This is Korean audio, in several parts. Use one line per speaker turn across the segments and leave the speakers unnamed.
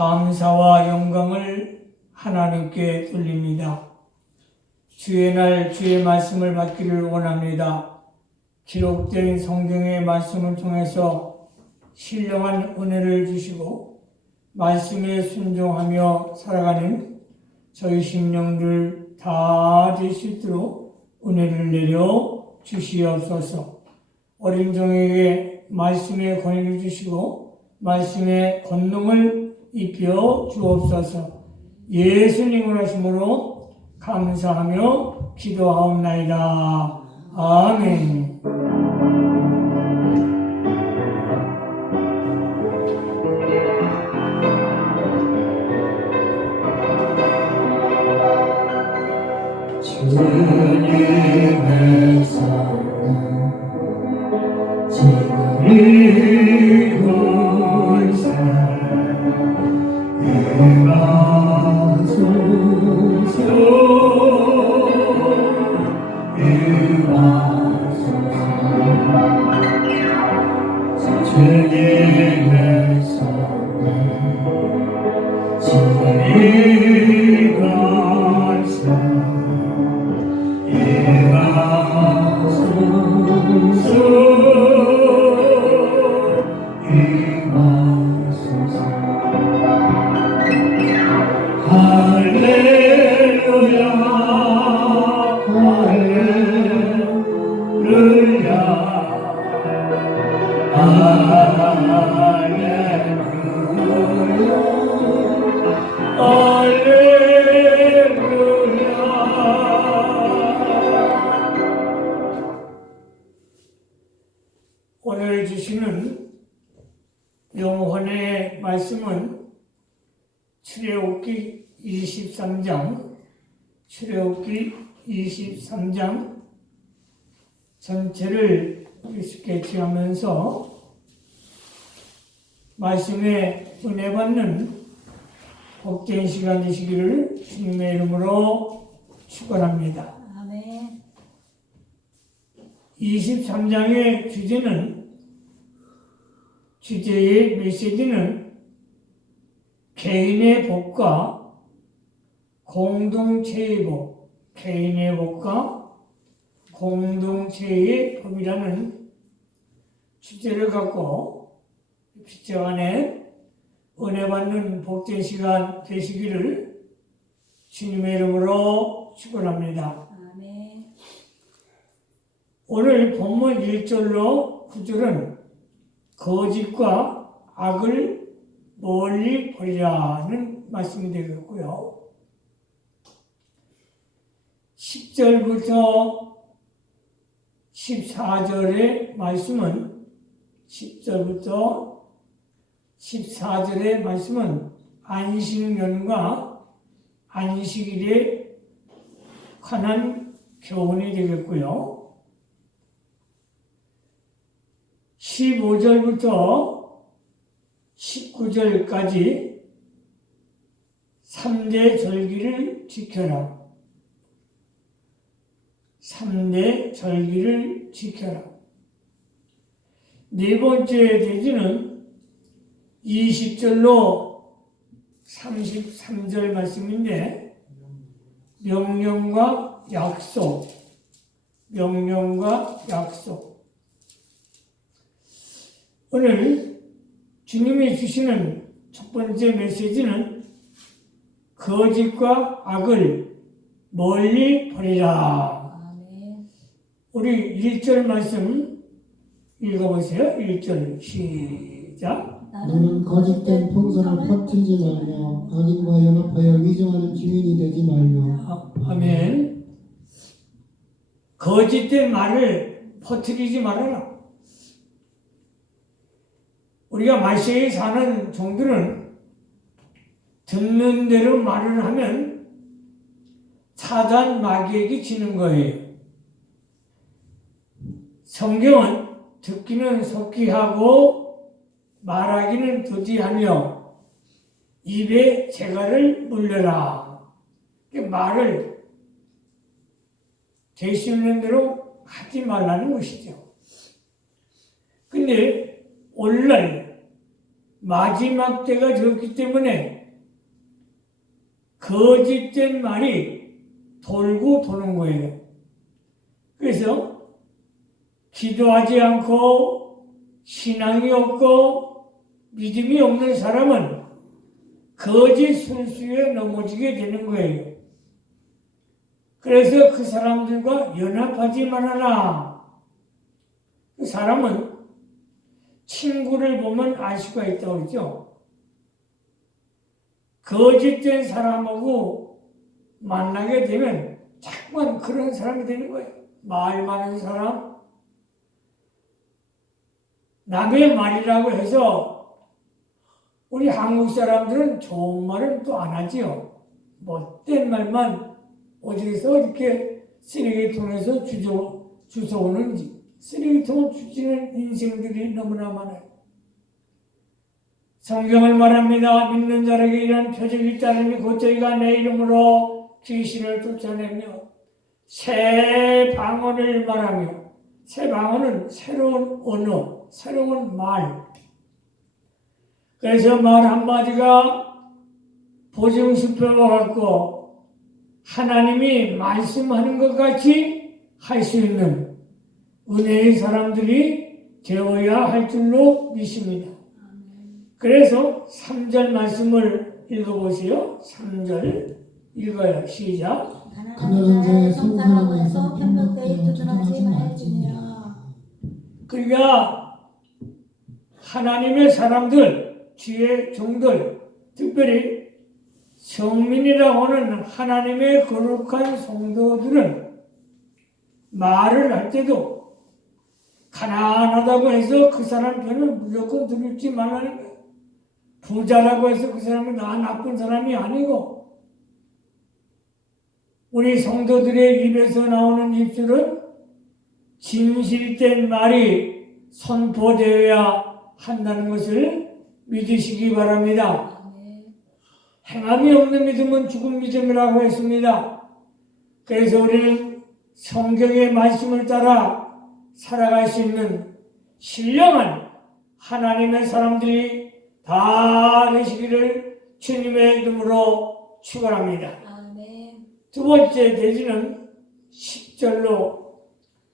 감사와 영광을 하나님께 돌립니다. 주의 날 주의 말씀을 받기를 원합니다. 기록된 성경의 말씀을 통해서 신령한 은혜를 주시고 말씀에 순종하며 살아가는 저희 심령들 다 될 수 있도록 은혜를 내려 주시옵소서. 어린 종에게 말씀의 권위를 주시고 말씀의 권능을 입혀 주옵소서. 예수님을 하심으로 감사하며 기도하옵나이다. 아멘.
주님의 사랑 지금
오늘 주시는 영혼의 말씀은 출애굽기 23장 출애굽기 23장 전체를 스케치하면서 말씀에 은혜 받는 복된 시간 되시기를 주님의 이름으로 축원합니다.
아멘.
23장의 주제는 주제의 메시지는 개인의 복과 공동체의 복, 개인의 복과 공동체의 법이라는 주제를 갖고 피처 안에 은혜 받는 복된 시간 되시기를 주님의 이름으로 축원합니다. 오늘 본문 1절로 9절은 거짓과 악을 멀리 버리라는 말씀이 되겠고요. 10절부터 14절의 말씀은 10절부터 14절의 말씀은 안식년과 안식일에 관한 교훈이 되겠고요. 15절부터 19절까지 3대 절기를 지켜라. 3대 절기를 지켜라. 네 번째 대지는 20절로 33절 말씀인데 명령과 약속, 명령과 약속. 오늘 주님이 주시는 첫 번째 메시지는 거짓과 악을 멀리 버리라. 우리 1절 말씀 읽어보세요. 1절 시작.
너는 거짓된 풍선을 퍼뜨리지 말며 악인과 연합하여 위증하는 증인이 되지 말며
아, 아멘. 거짓된 말을 퍼뜨리지 말아라. 우리가 말세에 사는 종들은 듣는 대로 말을 하면 사단 마귀에게 지는 거예요. 성경은 듣기는 속기하고 말하기는 도지하며 입에 재갈을 물려라. 말을 있는 대로 하지 말라는 것이죠. 근데 오늘날 마지막 때가 되었기 때문에 거짓된 말이 돌고 도는 거예요. 그래서 기도하지 않고 신앙이 없고 믿음이 없는 사람은 거짓 순수에 넘어지게 되는 거예요. 그래서 그 사람들과 연합하지 말아라. 그 사람은 친구를 보면 알 수가 있다고 그러죠. 거짓된 사람하고 만나게 되면 자꾸만 그런 사람이 되는 거예요. 말 많은 사람. 남의 말이라고 해서 우리 한국 사람들은 좋은 말은 또 안 하지요. 못된 말만 어디서 이렇게 쓰레기통에서 주워, 주워오는지 쓰레기통을 주지는 인생들이 너무나 많아요. 성경을 말합니다. 믿는 자에게 이런 표적이 따르니 곧 저희가 내 이름으로 귀신을 쫓아내며 새 방언을 말하며 새 방언은 새로운 언어, 새로운 말. 그래서 말 한마디가 보증수표와 같고 하나님이 말씀하는 것 같이 할 수 있는 은혜의 사람들이 되어야 할 줄로 믿습니다. 그래서 3절 말씀을 읽어보세요. 3절 읽어요. 시작.
가난한 자의 성사람에서 편먹되이 두둔하지 말지니라.
그러니까 하나님의 사람들, 주의 종들, 특별히 성민이라고 하는 하나님의 거룩한 성도들은 말을 할 때도 가난하다고 해서 그 사람 편을 무조건 들을지 말라는 거예요. 부자라고 해서 그 사람이 나 나쁜 사람이 아니고 우리 성도들의 입에서 나오는 입술은 진실된 말이 선포되어야 한다는 것을 믿으시기 바랍니다.
아멘.
행함이 없는 믿음은 죽은 믿음이라고 했습니다. 그래서 우리는 성경의 말씀을 따라 살아갈 수 있는 신령한 하나님의 사람들이 다 되시기를 주님의 이름으로 축원합니다.
아멘.
두 번째 대지는 10절로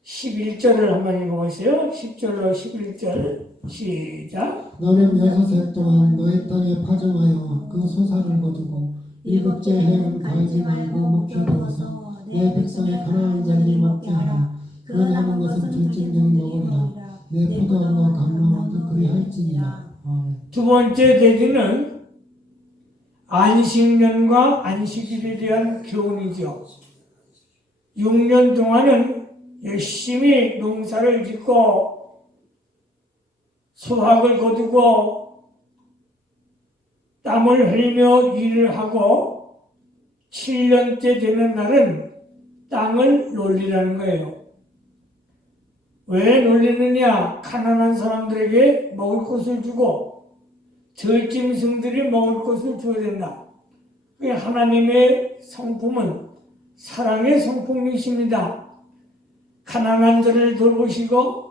11절을 한번 읽어보세요. 10절로 11절 시작.
너는 여섯 해 동안 너희 땅에 파종하여 그 소사를 거두고 일곱째 해는 갈지 말고 묵혀두어서 내 백성의 가난한 자들이 먹게 하라 그 남은 것은 둘째 능히 먹으리라 내 포도원과 감람원도 그리 할지니라 아멘.
두 번째 대지는 안식년과 안식일에 대한 교훈이죠. 6년 동안은 열심히 농사를 짓고 수확을 거두고 땀을 흘리며 일을 하고 7년째 되는 날은 땅을 놀리라는 거예요. 왜 놀리느냐? 가난한 사람들에게 먹을 것을 주고 들짐승들이 먹을 것을 줘야 된다. 그 하나님의 성품은 사랑의 성품이십니다. 가난한 자를 돌보시고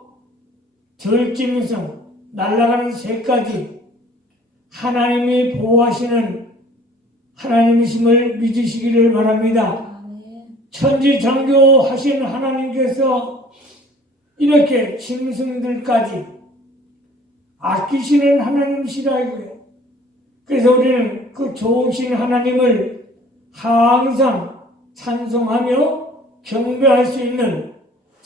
들짐승, 날아가는 새까지 하나님이 보호하시는 하나님이심을 믿으시기를 바랍니다.
아멘.
천지창조하신 하나님께서 이렇게 짐승들까지 아끼시는 하나님이시라 이거예요. 그래서 우리는 그 좋으신 하나님을 항상 찬송하며 경배할 수 있는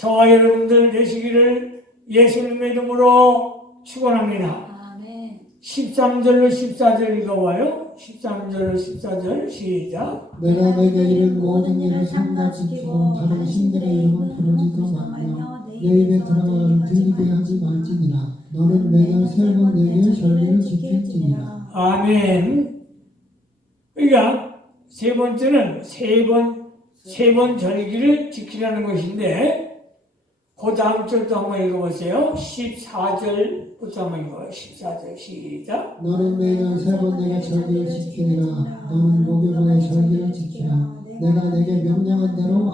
저와 여러분들 되시기를 예수님의 이름으로 축원합니다.
아멘.
13절로 14절 읽어봐요. 13절로 14절 시작.
내가 내게 이른 모든 일을 삼가 지키고 다른 신들의 이름은 부르지도 말며 내 입에 들어가는 들리게 하지 말지니라 너는 매년 세번 내게 절기를 지킬지니라
아멘. 그러니까 세 번째는 세 번, 세번 절기를 지키라는 것인데, 그 다음 절도 한번 읽어보세요. 14절부터 한번 읽어요. 14절 시작.
너는 매년 세번 내게 절기를 지키니라 너는 목요일에 절기를 지키라 내가 내게 명령한 대로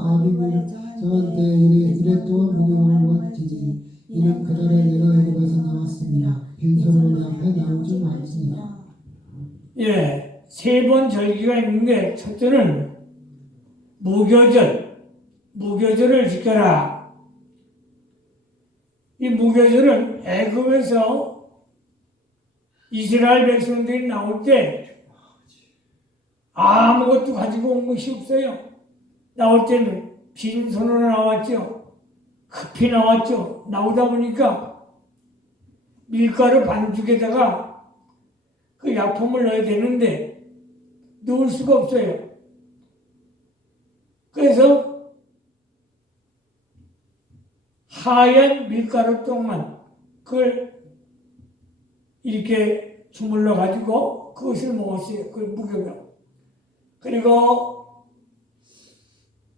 정한 때에 이래, 이래 또한 목요일을 지지 이는 그날에 내가 애굽에서 나왔습니다 빈손으로 내 앞에 나오지 말지
예, 세 번 절기가 있는데 첫째는 무교절, 무교절을 지켜라. 이 무교절은 애굽에서 이스라엘 백성들이 나올 때 아무것도 가지고 온 것이 없어요. 나올 때는 빈손으로 나왔죠. 급히 나왔죠. 나오다 보니까 밀가루 반죽에다가 그 약품을 넣어야 되는데 넣을 수가 없어요. 그래서 하얀 밀가루 동만 그걸 이렇게 주물러 가지고 그것을 먹었어요. 그 무교병. 그리고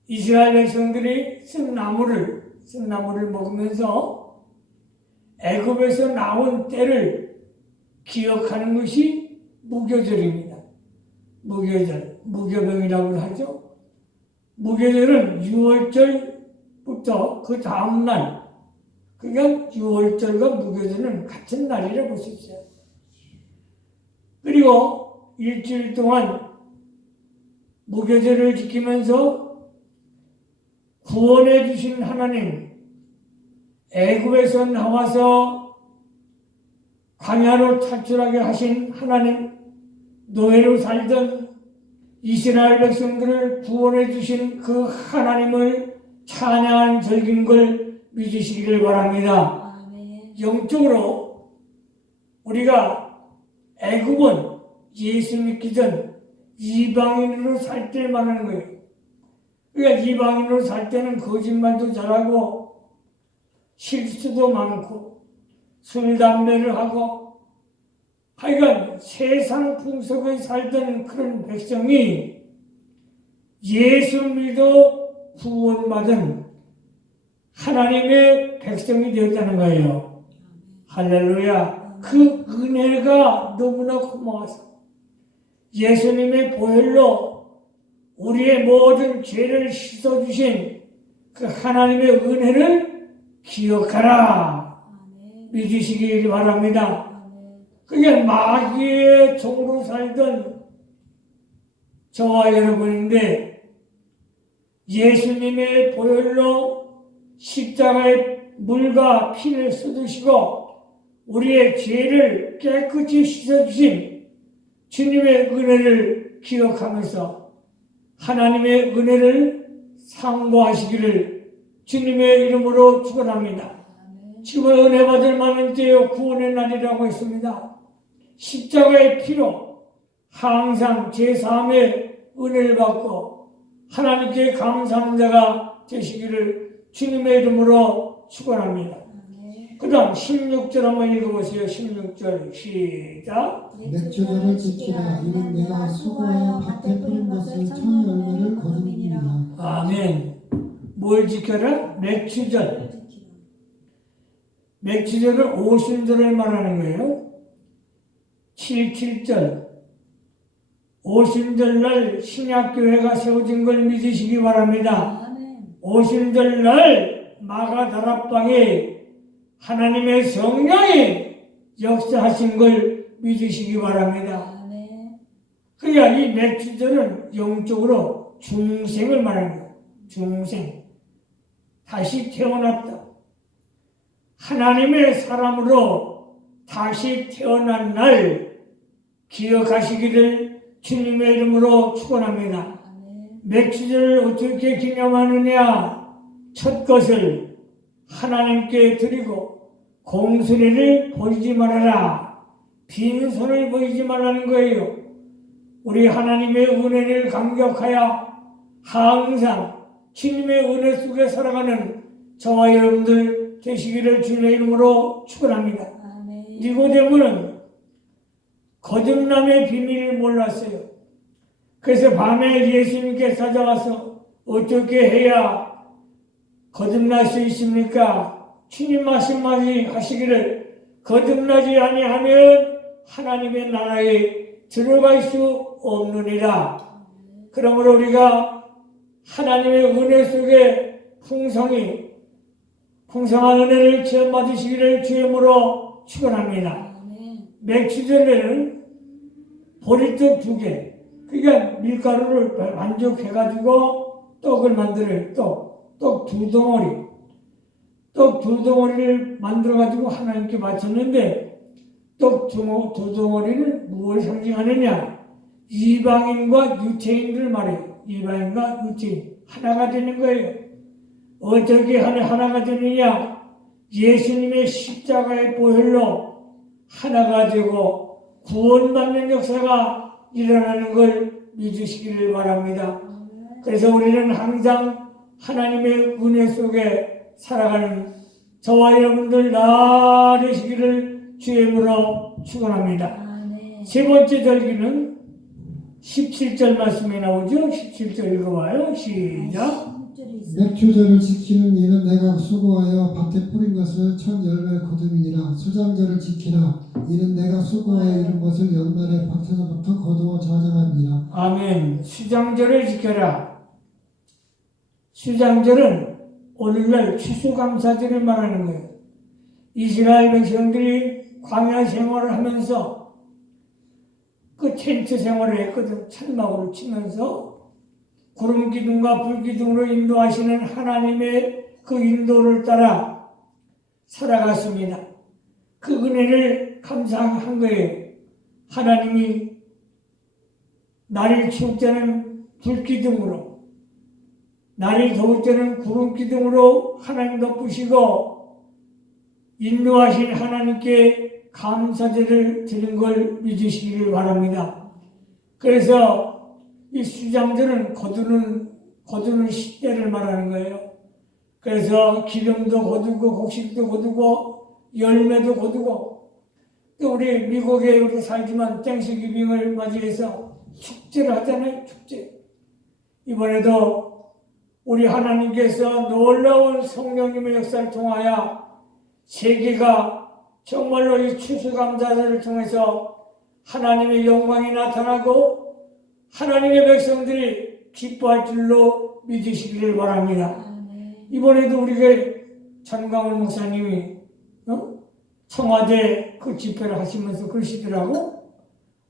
이스라엘 백성들이 쓴 나무를 쓴 나무를 먹으면서 애굽에서 나온 때를 기억하는 것이 무교절입니다. 무교절, 무교병이라고 하죠. 무교절은 6월절 부터 그 다음 날, 그러니까 6월절과 무교절은 같은 날이라고 볼수 있어요. 그리고 일주일 동안 무교절을 지키면서 구원해 주신 하나님, 애굽에서 나와서 광야로 탈출하게 하신 하나님, 노예로 살던 이스라엘 백성들을 구원해 주신 그 하나님을 찬양하는 절긴 걸 믿으시기를 바랍니다.
아멘.
영적으로 우리가 애굽은 예수 믿기 전 이방인으로 살 때 말하는 거예요. 그러니까 이방인으로 살 때는 거짓말도 잘하고 실수도 많고 술 담배를 하고 하여간 세상 풍속에 살던 그런 백성이 예수 믿어 구원받은 하나님의 백성이 되었다는 거예요. 할렐루야. 그 은혜가 너무나 고마워서 예수님의 보혈로 우리의 모든 죄를 씻어주신 그 하나님의 은혜를 기억하라. 믿으시기 바랍니다. 그게 마귀의 종으로 살던 저와 여러분인데 예수님의 보혈로 십자가의 물과 피를 쏟으시고 우리의 죄를 깨끗이 씻어주신 주님의 은혜를 기억하면서 하나님의 은혜를 상고하시기를 주님의 이름으로 축원합니다. 지금 은혜 받을 만한 때요 구원의 날이라고 했습니다. 십자가의 피로 항상 제3의 은혜를 받고 하나님께 감사하는 자가 되시기를 주님의 이름으로 축원합니다. 그 다음 16절 한번 읽어보세요. 16절 시작
맥주절을 지키라 이는 내가 수고하여 밭에 뿌린 것을 천 열매를 거두니라
아멘 뭘 지켜라? 맥주절. 맥주절은 오순절을 말하는 거예요. 77절. 오순절날 신약교회가 세워진 걸 믿으시기 바랍니다.
아멘.
오순절날 마가 다락방에 하나님의 성령이 역사하신 걸 믿으시기 바랍니다. 그러니까 이 맥주절은 영적으로 중생을 말하는 거예요. 중생. 다시 태어났다. 하나님의 사람으로 다시 태어난 날 기억하시기를 주님의 이름으로 축원합니다. 맥주절을 어떻게 기념하느냐? 첫 것을 하나님께 드리고 공수리를 보이지 말아라. 빈손을 보이지 말라는 거예요. 우리 하나님의 은혜를 감격하여 항상 주님의 은혜 속에 살아가는 저와 여러분들 되시기를 주님의 이름으로 축원합니다. 니고데모는 거듭남의 비밀을 몰랐어요. 그래서 밤에 예수님께 찾아와서 어떻게 해야 거듭날 수 있습니까? 주님 말씀하시 하시기를 거듭나지 아니하면 하나님의 나라에 들어갈 수 없느니라. 그러므로 우리가 하나님의 은혜 속에 풍성히 풍성한 은혜를 체험 받으시기를 주임으로 축원합니다. 맥주절에는 보리떡 두 개. 그러니까 밀가루를 만족해가지고 떡을 만들어요. 떡. 떡 두 덩어리. 떡 두 덩어리를 만들어가지고 하나님께 바쳤는데 떡두두 덩어리는 무엇을 상징하느냐? 이방인과 유태인들 말이에요. 이방인과 유태인. 하나가 되는 거예요. 어떻게 하나, 하나가 되느냐? 예수님의 십자가의 보혈로 하나가 되고 구원받는 역사가 일어나는 걸 믿으시기를 바랍니다. 그래서 우리는 항상 하나님의 은혜 속에 살아가는 저와 여러분들 다 되시기를 주임으로 축원합니다.
아멘.
세 번째 절기는 17절 말씀에 나오죠. 17절 읽어봐요. 시작.
맥주절을 지키는 이는 내가 수고하여 밭에 뿌린 것을 첫 열매 거둠이니라 수장절을 지키라 이는 내가 수고하여 이룬 것을 연말에 밭에서부터 거두어 저장함이라
아멘. 수장절을 지켜라. 수장절은 오늘날 추수감사절을 말하는 거예요. 이스라엘 백성들이 광야 생활을 하면서 그 텐트 생활을 했거든. 천막으로 치면서 구름 기둥과 불 기둥으로 인도하시는 하나님의 그 인도를 따라 살아갔습니다. 그 은혜를 감사한 거예요. 하나님이 날이 추울 때는 불 기둥으로, 날이 더울 때는 구름 기둥으로 하나님 덮으시고 인도하신 하나님께 감사제를 드린 걸 믿으시기를 바랍니다. 그래서 이 수장들은 거두는 거두는 시대를 말하는 거예요. 그래서 기름도 거두고 곡식도 거두고 열매도 거두고 또 우리 미국에 이렇게 살지만 땡스기빙을 맞이해서 축제를 하잖아요. 축제. 이번에도 우리 하나님께서 놀라운 성령님의 역사를 통하여 세계가 정말로 이 추수감사절을 통해서 하나님의 영광이 나타나고 하나님의 백성들이 기뻐할 줄로 믿으시기를 바랍니다.
아멘.
이번에도 우리가 전광훈 목사님이 어? 청와대 그 집회를 하시면서 그러시더라고.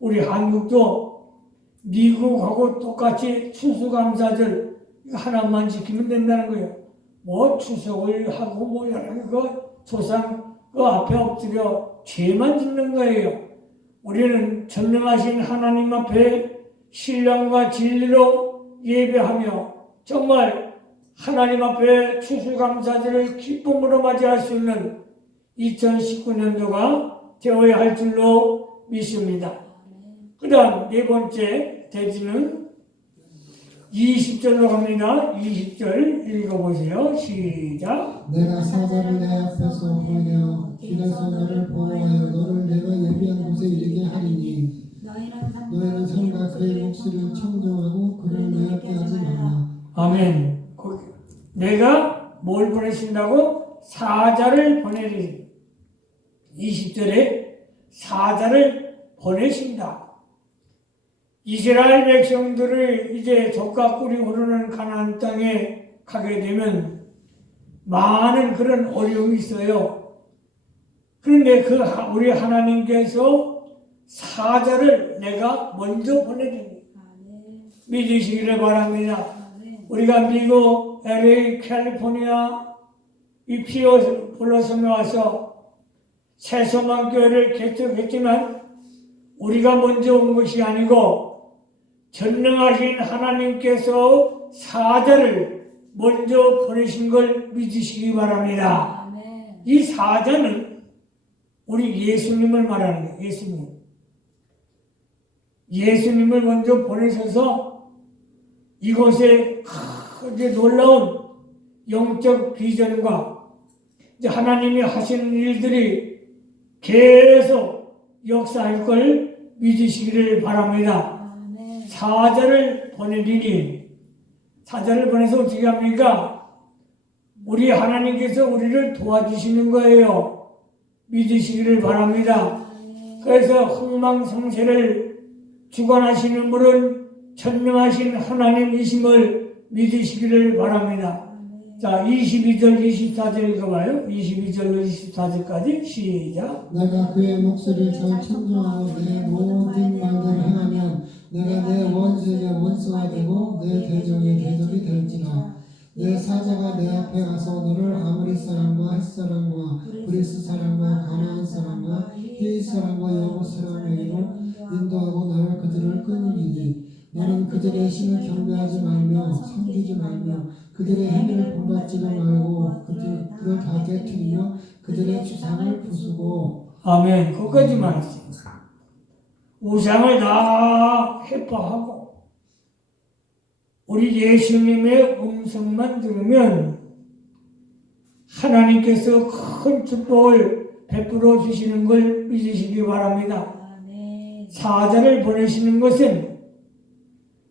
우리 한국도 미국하고 똑같이 추수감사절 하나만 지키면 된다는 거예요. 뭐 추석을 하고 뭐 여러 거 조상 그 앞에 엎드려 죄만 짓는 거예요. 우리는 전능하신 하나님 앞에 신령과 진리로 예배하며 정말 하나님 앞에 추수감사절을 기쁨으로 맞이할 수 있는 2019년도가 되어야 할 줄로 믿습니다. 그 다음 네 번째 대지는 20절로 갑니다. 20절 읽어보세요. 시작.
내가 사자를 내 앞에서 보내어 길에서 너를 보호하여 너를 내가 예비한 곳에 이르게 하리니
너희는
산과 그의 목소리를 청정하고 그를 매엽게 하지 말라
아멘. 내가 뭘 보내신다고? 사자를 보내리. 20절에 사자를 보내신다. 이스라엘 백성들을 이제 적과 꿀이 흐르는 가나안 땅에 가게 되면 많은 그런 어려움이 있어요. 그런데 그 하- 우리 하나님께서 사자를 내가 먼저.
아멘.
믿으시기를 바랍니다. 우리가 미국, LA, 캘리포니아 이 피어 블러섬에 와서 새소만 교회를 개척했지만 우리가 먼저 온 것이 아니고 전능하신 하나님께서 사자를 먼저 보내신 걸 믿으시기 바랍니다. 이 사자는 우리 예수님을 말하는 거예요. 예수님. 예수님을 먼저 보내셔서 이곳에 크게 놀라운 영적 비전과 이제 하나님이 하시는 일들이 계속 역사할 걸 믿으시기를 바랍니다. 사자를 보내리니 사자를 보내서 어떻게 합니까? 우리 하나님께서 우리를 도와주시는 거예요. 믿으시기를 바랍니다. 그래서 흥망성쇠를 주관하시는 분은 전능하신 하나님이심을 믿으시기를 바랍니다. 자, 22절, 24절 읽어봐요. 22절로 24절까지 시작.
내가 그의 목소리를 잘 청정하고 내 모든 말들을 행하면 내가 내 원수에게 원수가 되고 내 대적의 대적이 될지라 내 사자가 내 앞에 가서 너를 아무리 사람과 햇 사람과 브리스 사람과 가나안 사람과 히윗 사람과 여보 사람에게로 인도하고 끊으리니 너는 그들의 신을 경배하지 말며 섬기지 말며 그들의 행위를 본받지도 말고 그들, 그들 다 깨뜨리며 그들의 주상을 부수고
아멘. 거기까지만 했어요. 우상을 다 해파하고 우리 예수님의 음성만 들으면 하나님께서 큰 축복을 베풀어 주시는 걸 믿으시기 바랍니다. 사자를 보내시는 것은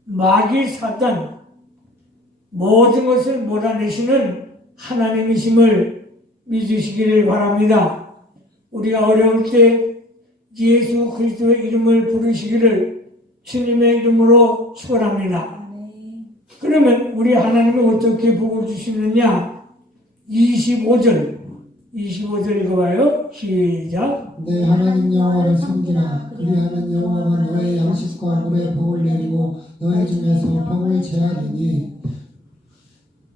마귀 사단 모든 것을 몰아내시는 하나님이심을 믿으시기를 바랍니다. 우리가 어려울 때 예수 그리스도의 이름을 부르시기를 주님의 이름으로 축원합니다. 그러면 우리 하나님은 어떻게 복을 주시느냐? 25절 25절 읽어봐요. 시작.
내 하나님 여호와를 섬기라 그리하면 여호와가 너의 양식과 물에 복을 내리고 너의 중에서 병을 제하리니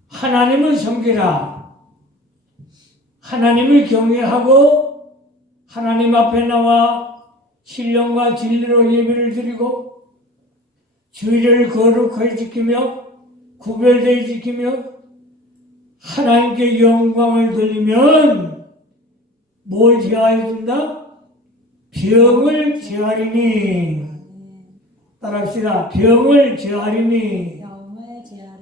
하나님을 섬기라. 하나님을 경외하고 하나님 앞에 나와 신령과 진리로 예배를 드리고 주의를 거룩하게 지키며 구별되게 지키며 하나님께 영광을 돌리면 뭘 제하여 준다? 병을 제하리니 따라합시다. 병을 제하리니.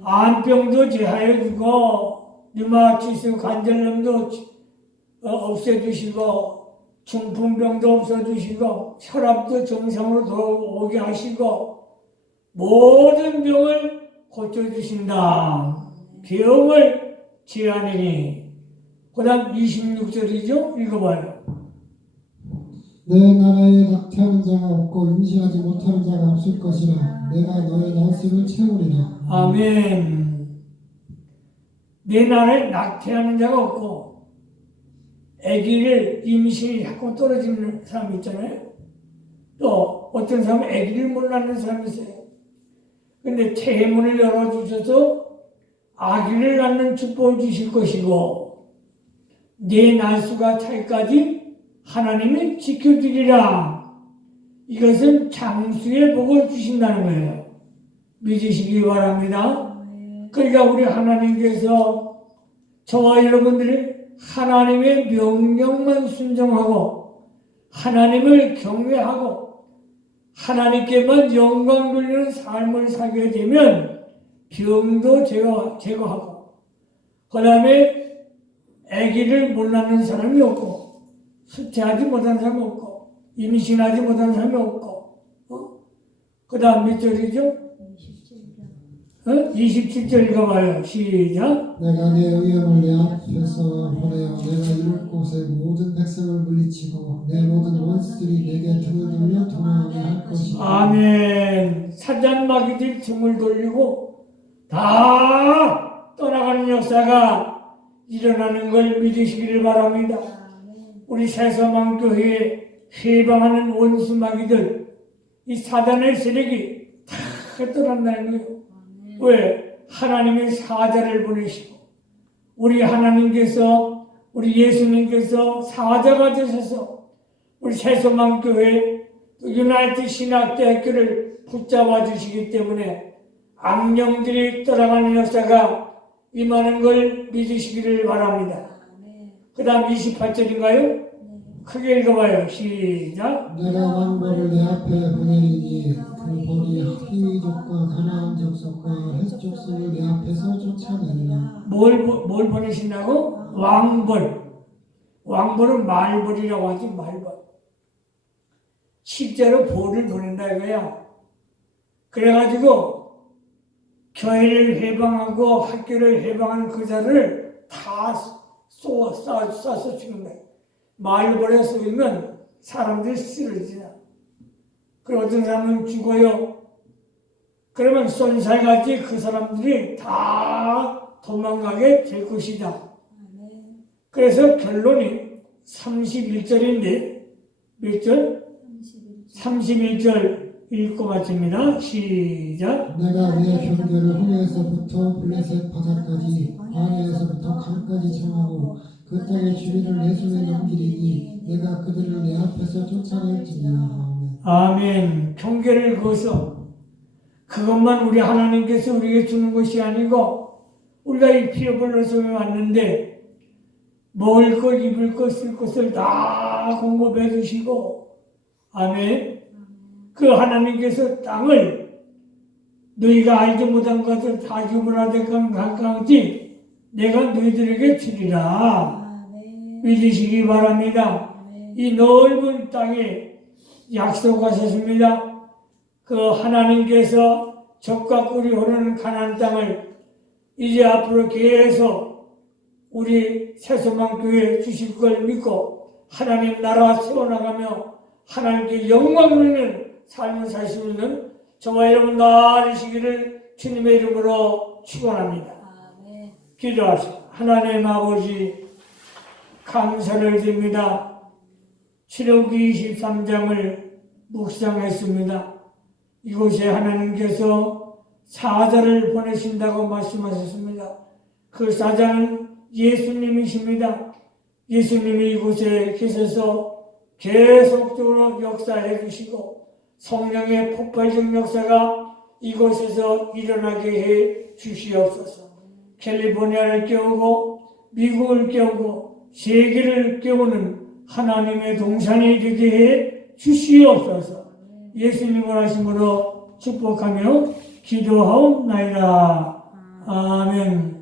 암병도 제하여 주고 류마티스 관절염도 어, 없애주시고 중풍병도 없어주시고 혈압도 정상으로 돌아오게 하시고 모든 병을 고쳐주신다. 병을 제하느니 그 다음 26절이죠? 읽어봐요.
내 나라에 낙태하는 자가 없고 임신하지 못하는 자가 없을 것이라 내가 너의 난수를 채우리라
아멘. 내 나라에 낙태하는 자가 없고 아기를 임신이 자꾸 떨어지는 사람 있잖아요. 또 어떤 사람은 아기를 못 낳는 사람이 있어요. 근데 태문을 열어주셔서 아기를 낳는 축복을 주실 것이고 내 날수가 차이까지 하나님이 지켜주리라. 이것은 장수의 복을 주신다는 거예요. 믿으시기 바랍니다. 그러니까 우리 하나님께서 저와 여러분들이 하나님의 명령만 순종하고 하나님을 경외하고 하나님께만 영광 돌리는 삶을 살게 되면 병도 제거, 제거하고 그 다음에 아기를 못 낳는 사람이 없고 수태하지 못한 사람이 없고 임신하지 못한 사람이 없고 어? 그 다음 몇 절이죠?
27절.
어? 27절 읽어봐요. 시작.
내가 내 의원을 내 앞에서 보내어 내가 이룰 곳에 모든 백성을 물리치고 내 모든 원수들이 내게 등을 돌려 도망하게 할 것이다
아멘. 사잔마귀들 등을 돌리고 다 떠나가는 역사가 일어나는 걸 믿으시기를 바랍니다. 우리 새서망교회에 해방하는 원수 마귀들, 이 사단의 세력이 다 떠난다는 거예요. 왜? 하나님의 사자를 보내시고 우리 하나님께서 우리 예수님께서 사자가 되셔서 우리 새소망교회 또 유나이트 신학대학교를 붙잡아 주시기 때문에 악령들이 떠나가는 역사가 임하는 걸 믿으시기를 바랍니다. 그 다음 28절인가요?
네.
크게 읽어봐요. 시작.
내가 왕벌을 내 앞에 보내리니 그 벌이 히족과 가나안 족속과 헷 족속을 내 앞에서 쫓아내리라
뭘, 보- 뭘 보내신다고? 왕벌. 왕벌은 말벌이라고 하지, 말벌. 실제로 벌을 보낸다 이거야. 그래가지고, 교회를 해방하고 학교를 해방하는 그 자를 다 쏘아, 쏴, 쏴서 죽는 거야. 말벌에 쏘이면 사람들이 쓰러지잖아. 그리고 어떤 사람은 죽어요. 그러면 쏜살같이 그 사람들이 다 도망가게 될 것이다. 그래서 결론이 31절인데 몇 절?
31절.
31절 읽고 마칩니다. 시작.
내가 내 경계를 홍해에서부터 블레셋 바다까지 광야에서부터 강까지 정하고 그 땅의 주민을 내 손에 넘기리니 내가 그들을 내 앞에서 쫓아낼지니라 아멘.
경계를 그어서 그것만 우리 하나님께서 우리에게 주는 것이 아니고 우리가 이 섬에 왔는데 먹을 것, 입을 것, 쓸 것을 다 공급해 주시고 아멘. 그 하나님께서 땅을 너희가 알지 못한 것을 다 주문하되건 강강지 내가 너희들에게 주리라. 믿으시기 바랍니다. 이 넓은 땅에 약속하셨습니다. 그 하나님께서 적과 꿀이 흐르는 가나안 땅을 이제 앞으로 계속 우리 새소망 교회 주실 걸 믿고 하나님 나라 세워나가며 하나님께 영광 누리는 삶을 살 수 있는 저와 여러분 다 되시기를 주님의 이름으로 축원합니다.
아멘.
기도하시고 하나님 아버지 감사를 드립니다. 출애굽기 23장을 묵상했습니다. 이곳에 하나님께서 사자를 보내신다고 말씀하셨습니다. 그 사자는 예수님이십니다. 예수님이 이곳에 계셔서 계속적으로 역사해 주시고 성령의 폭발적 역사가 이곳에서 일어나게 해 주시옵소서. 캘리포니아를 깨우고 미국을 깨우고 세계를 깨우는 하나님의 동산이 되게 해 주시옵소서. 예수님을 하심으로 축복하며 기도하옵나이다. 아멘.